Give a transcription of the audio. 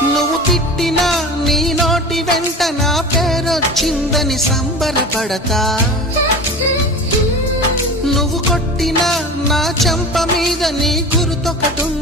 తిట్టినా నీ నోటి వెంట నా పేరొచ్చిందని సంబరపడతా. నువ్వు కొట్టినా నా చెంప మీద నీ గురుతొకటుంద